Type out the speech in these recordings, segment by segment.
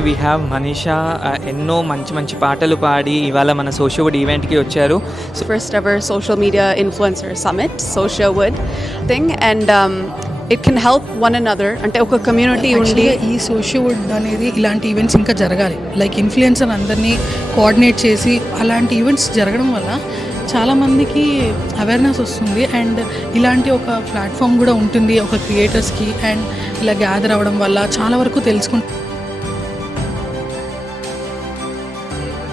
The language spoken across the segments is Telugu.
వి హ్యావ్ మనీషా ఎన్నో మంచి మంచి పాటలు పాడి ఇవాళ మన సోషియోవుడ్ ఈవెంట్కి వచ్చారు. First ever social media influencer summit, Socialwood thing, and it can help one another. అంటే ఒక కమ్యూనిటీ ఉండి ఈ సోషియోవుడ్ అనేది ఇలాంటి ఈవెంట్స్ ఇంకా జరగాలి. లైక్ ఇన్ఫ్లుయెన్సర్ అందరినీ కోఆర్డినేట్ చేసి అలాంటి ఈవెంట్స్ జరగడం వల్ల చాలామందికి అవేర్నెస్ వస్తుంది. అండ్ ఇలాంటి ఒక ప్లాట్ఫామ్ కూడా ఉంటుంది ఒక క్రియేటర్స్కి. అండ్ ఇలా గ్యాదర్ అవ్వడం వల్ల చాలా వరకు తెలుసుకుంటాం.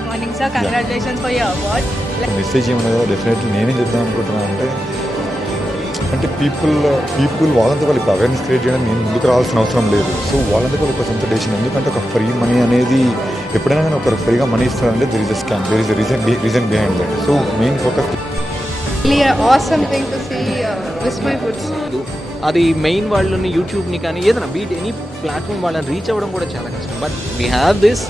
Morning sir, congratulations for your award. Message ఏమన్నా కదా డెఫినెట్లీ నేనేం చెప్దాం అనుకుంటున్నాను అంటే పీపుల్ వాళ్ళంతా వాళ్ళు ఇప్పుడు అవేర్నెస్ క్రియేట్ చేయడం నేను ముందుకు రావాల్సిన అవసరం లేదు. సో వాళ్ళంతా వాళ్ళు ఒక సొంత డెసిషన్. ఎందుకంటే ఒక ఫ్రీ మనీ అనేది ఎప్పుడైనా కానీ ఒకరు ఫ్రీగా మనీ ఇస్తారంటే there is a scam, there is a reason behind that. So main focus awesome thing to see Vismay Foods. అది మెయిన్ వాళ్ళని యూట్యూబ్ని కానీ ఏదైనా బీట్ ఎనీ ప్లాట్ఫామ్ వాళ్ళని రీచ్ అవ్వడం కూడా చాలా కష్టం. But we have this,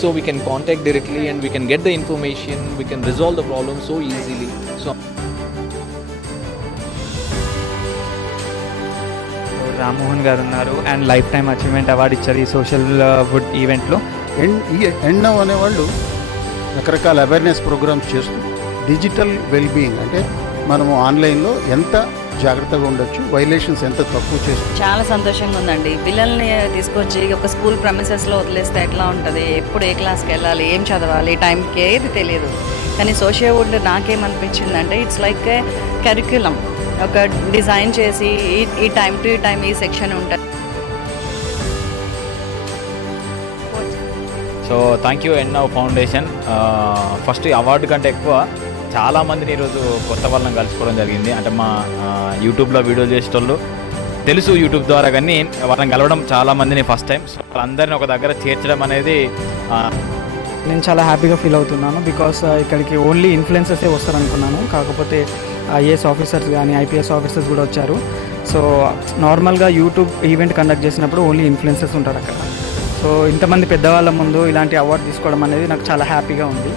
so we can contact directly and we can get the information, we can resolve the problem so easily. So Rammohan గారు ఉన్నారు and life time achievement award ఇచ్చారు ఈ సోషల్ వుడ్ ఈవెంట్లో. ఎండ్ అనేవాళ్ళు రకరకాల అవేర్నెస్ ప్రోగ్రామ్స్ చేస్తూ డిజిటల్ వెల్బీయింగ్ అంటే మనము ఆన్లైన్లో ఎంత జాగ్రత్తగా ఉండొచ్చు, వైలేషన్స్ ఎంత తక్కువ చేస్తుంది. చాలా సంతోషంగా ఉందండి. పిల్లల్ని తీసుకొచ్చి ఒక స్కూల్ ప్రమిసెస్లో వదిలేస్తే ఎట్లా ఉంటుంది, ఎప్పుడు ఏ క్లాస్కి వెళ్ళాలి, ఏం చదవాలి, టైంకి ఏది తెలియదు. కానీ సోషియోవుడ్ నాకేమనిపించిందంటే ఇట్స్ లైక్ ఏ కరిక్యులం, ఒక డిజైన్ చేసి ఈ టైం టు ఈ టైం ఈ సెక్షన్ ఉంటుంది. సో థ్యాంక్ యూ ఎన్నో ఫౌండేషన్. ఫస్ట్ అవార్డు కంటే ఎక్కువ చాలామందిని ఈరోజు కొత్త వాళ్ళని కలుసుకోవడం జరిగింది. అంటే మా యూట్యూబ్లో వీడియోలు చేసేటోళ్ళు తెలుసు యూట్యూబ్ ద్వారా, కానీ వాళ్ళని కలవడం చాలామందిని ఫస్ట్ టైం. సో వాళ్ళందరినీ ఒక దగ్గర చేర్చడం అనేది నేను చాలా హ్యాపీగా ఫీల్ అవుతున్నాను. బికాస్ ఇక్కడికి ఓన్లీ ఇన్ఫ్లుయెన్సర్సే వస్తారనుకున్నాను, కాకపోతే ఐఏఎస్ ఆఫీసర్స్ కానీ ఐపీఎస్ ఆఫీసర్స్ కూడా వచ్చారు. సో నార్మల్గా యూట్యూబ్ ఈవెంట్ కండక్ట్ చేసినప్పుడు ఓన్లీ ఇన్ఫ్లుయెన్సర్స్ ఉంటారు అక్కడ. సో ఇంతమంది పెద్దవాళ్ళ ముందు ఇలాంటి అవార్డు తీసుకోవడం అనేది నాకు చాలా హ్యాపీగా ఉంది.